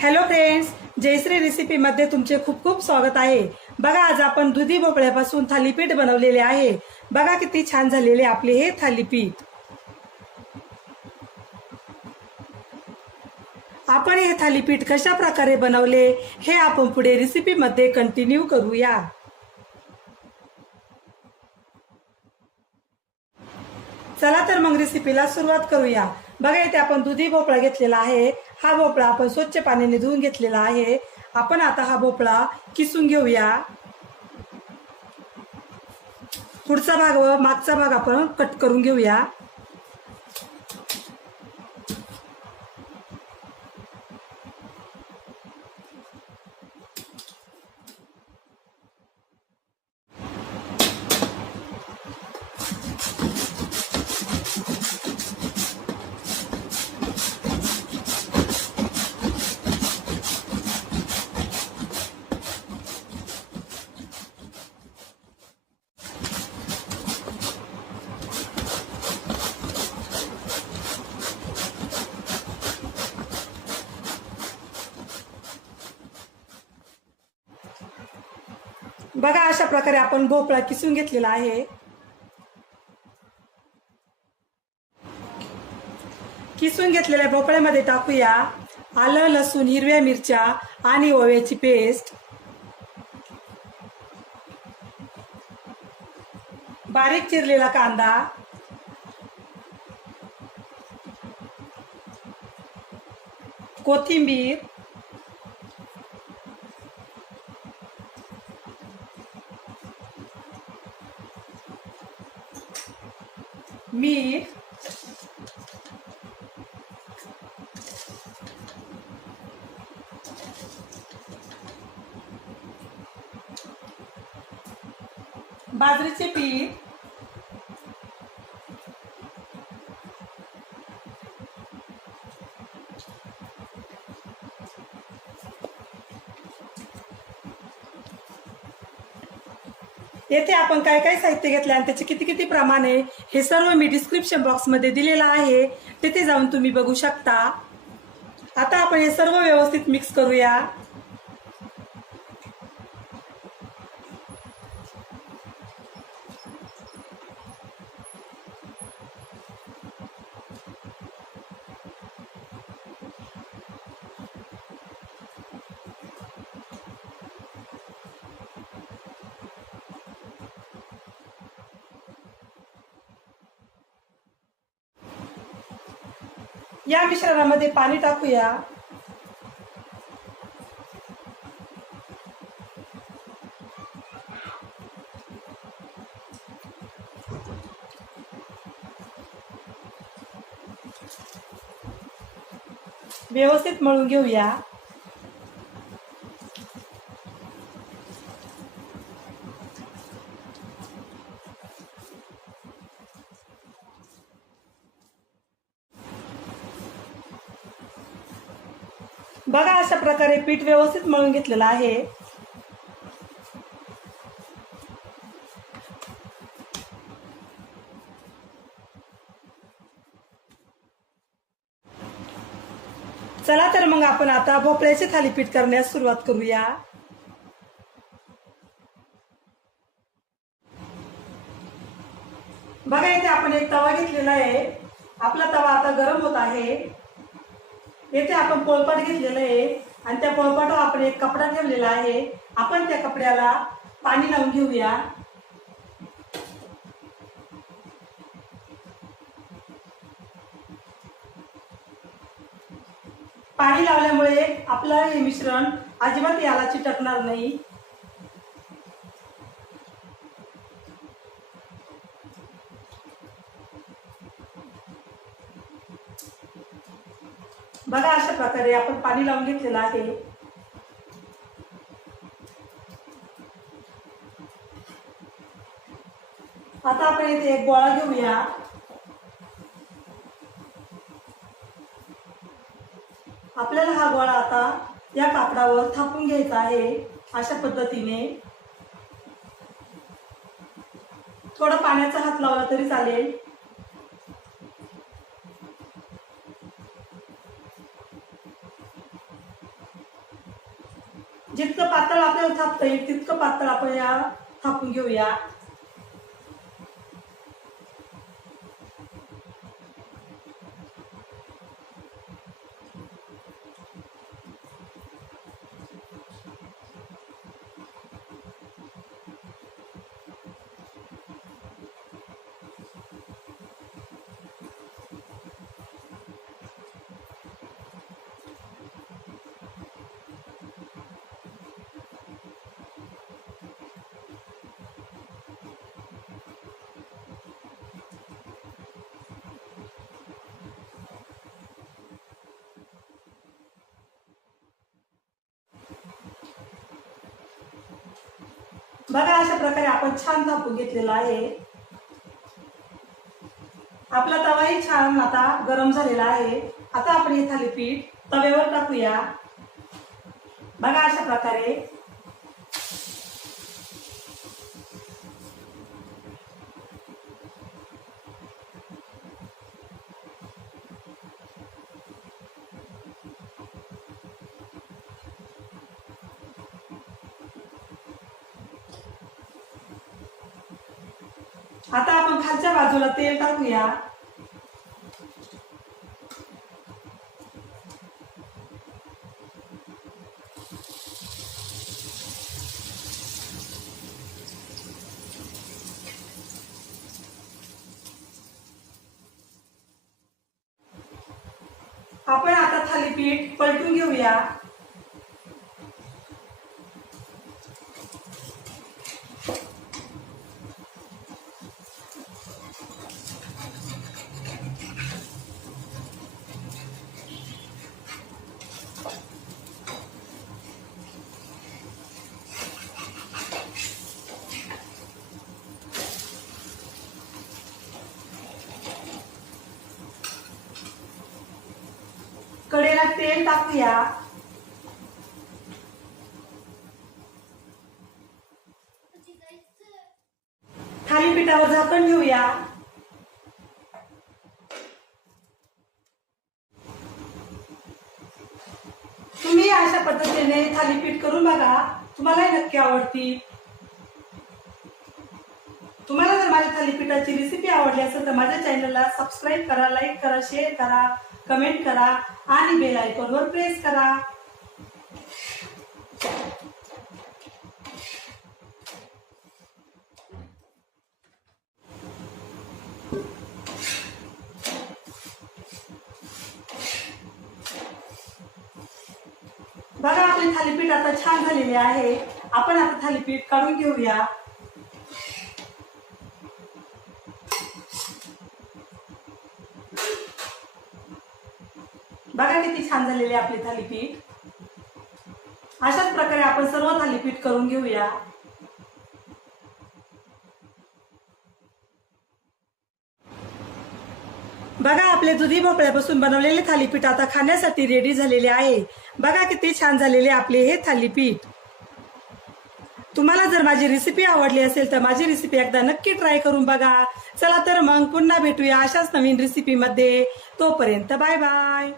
Hello friends, Jayashree रेसिपीमध्ये तुमचे खूप खूप स्वागत आहे। बघा, आज आपण दुधी भोपळ्यापासून थालीपीठ बनवलेले आहे। बघा किती छान झालेले आपले हे थालीपीठ। आपण हे थालीपीठ कशा प्रकारे बनवले हे आपण पुढे रेसिपीमध्ये कंटिन्यू करूया। चला तर मग रेसिपीला सुरुवात करूया। बघा, इथे आपण दुधी भोपळा घेतलेला आहे। हा भोपळा आपण स्वच्छ पाण्याने धुवून घेतलेला आहे। आपण आता हा भोपळा किसून घेऊया। पुढचा भाग व मागचा भाग आपण कट करून घेऊया। बघा, अशा प्रकारे आपण भोपळा किसून घेतलेला आहे। किसून घेतलेल्या भोपळ्यामध्ये टाकूया आलं, लसूण, हिरव्या मिरच्या आणि ओव्याची पेस्ट, बारीक चिरलेला कांदा, कोथिंबीर, मीठ, बाजरीचे पीठ, येथे आपण काय काय साहित्य घेतले आणि त्याचे किती किती प्रमाण आहे हे सर्व मी डिस्क्रिप्शन बॉक्स मध्ये दिलेलं आहे, तिथे जाऊन तुम्ही बघू शकता। आता आपण हे सर्व व्यवस्थित मिक्स करूया। या मिश्रणामध्ये पाणी टाकूया। व्यवस्थित मळून घेऊया। बघा, अशा प्रकारे पीठ व्यवस्थित मळून घेतलेलं आहे। चला तर मग आपण आता भोपळ्याचे थालीपीठ करण्यास सुरुवात करूया। बघा, इथे आपण एक तवा घेतलेला आहे। आपला तवा आता गरम होत आहे। येथे आपण पोळपाट घेतलेलं आहे आणि त्या पोळपाटावर आपण एक कपडा ठेवलेला आहे। आपण त्या कपड्याला पाणी लावून घेऊया। पाणी लावल्यामुळे आपलं हे मिश्रण अजिबात याला चिटकणार नाही। बघा, अशा प्रकारे आपण पाणी लावून घेतलेलं आहे। आता आपण इथे एक गोळा घेऊया। आपल्याला हा गोळा आता या कापडावर थापून घ्यायचा आहे। अशा पद्धतीने थोडा पाण्याचा हात लावला तरी चालेल। जितकं पातळ आपल्याला थापता येईल तितकं पातळ आपण या थापून घेऊया. बघा अशा प्रकारे आपण छान थापून घेतलेला आहे. आपला तवाही छान आता गरम झालेला आहे. आता आपण हे थालीपीठ तव्यावर टाकूया. बघा अशा प्रकारे. आता आपण खालच्या बाजूला तेल टाकूया. आपण आता थालीपीठ पलटून घेऊया. कडेला तेल टाकूया. थालीपीठावर झाकण ठेवूया. तुम्ही अशा पद्धतीने थालीपीठ करून बघा, तुम्हालाही नक्की आवडतील. तुम्हाला जर माझ्या थालीपीठाची रेसिपी आवडली असेल तर माझ्या चॅनलला सबस्क्राईब करा, लाईक करा, शेअर करा, कमेंट करा आणि बेल आयकॉनवर प्रेस करा. बघा आपले थालीपीठ आता छान झालेले आहे. आपण आता थालीपीठ काढून घेऊया. बघा किती छान झालेले आपले थालीपीठ. अशाच प्रकारे आपण सर्व थालीपीठ करून घेऊया. बघा आपले दुधी भोपळ्यापासून बनवलेले थालीपीठ आता खाण्यासाठी रेडी झालेले आहे. बघा किती छान झालेले आपले हे थालीपीठ. तुम्हाला जर माझी रेसिपी आवडली असेल तर माझी रेसिपी एकदा नक्की ट्राय करून बघा. चला तर मग पुन्हा भेटूया अशाच नवीन रेसिपी मध्ये. तोपर्यंत बाय बाय.